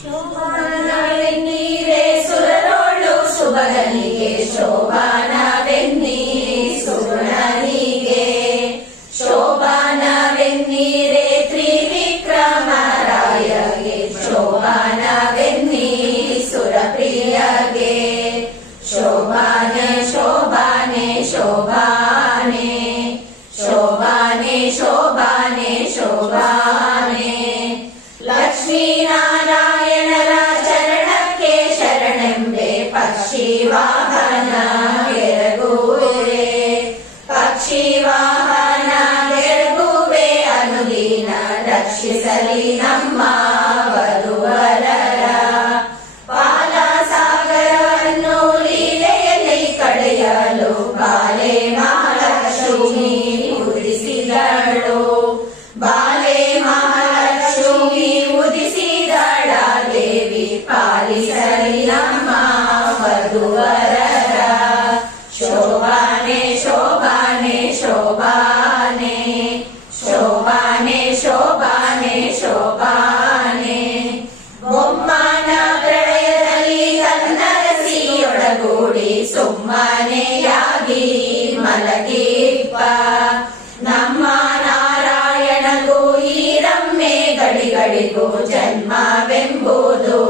ಶೋಭಾನವೆನ್ನೀರೆ ಸುರರೋಳು ಶುಭಗನಿಗೆ, ಶೋಭಾನವೆನ್ನಿ ಸುಗುಣನಿಗೆ. ಶೋಭಾನವೆನ್ನೀರೆ ತ್ರಿವಿಕ್ರಮರಾಯಗೆ, ಶೋಭಾನವೆನ್ನಿ ಸುರಪ್ರಿಯಗೆ. ಶೋಭಾನೆ ಶೋಭಾನೆ ಶೋಭಾನೆ ಶೋಭಾನೆ ಶೋಭಾನೆ ಶೋಭಾನೆ. ಲಕ್ಷ್ಮೀನಾರಾಯಣರ ಚರಣಕ್ಕೆ ಶರಣೆಂಬೆ, ಪಕ್ಷಿ ವಾಹನ ಗೆರಗುವೆ. ಪಕ್ಷಿ ವಾಹನ ಗೆರಗುವೆ, ಅನುದಿನ ರಕ್ಷಿಸಲಿ ನಮ್ಮ ವಧುವರರ. ಪಾಲ ಸಾಗರವನ್ನು ಲೀಲೆಯಲ್ಲಿ ಕಳೆಯಲು ಬಾಲೆ ಮಹಾಲಕ್ಷ್ಮಿ ಉದಿಸಿದಳು. ಬಾಲೆ ಮಹಾಲಕ್ಷ್ಮಿ ಉದಿಸಿದಳ ದೇವಿ, ಪಾಲಿಸಲಿ ನಮ್ಮ ವಧುವರರ. ಶೋಭಾನೆ ಶೋಭಾನೆ ಶೋಭಾನೆ ಶೋಭಾನೆ ಶೋಭಾನೆ ಶೋಭಾನೆ. ಬೊಮ್ಮನ ಪ್ರಳಯದಲ್ಲಿ ಕನ್ನರಸಿಯೊಳಗೂಡಿ ಸುಮ್ಮನೆಯಾಗಿ ಮಲಗಿಪ್ಪ. ನಮ್ಮ ನಾರಾಯಣಗೂ ಈ ರಮ್ಮೆ ಗಡಿಗಳಿಗೂ ಜನ್ಮವೆಂಬುದು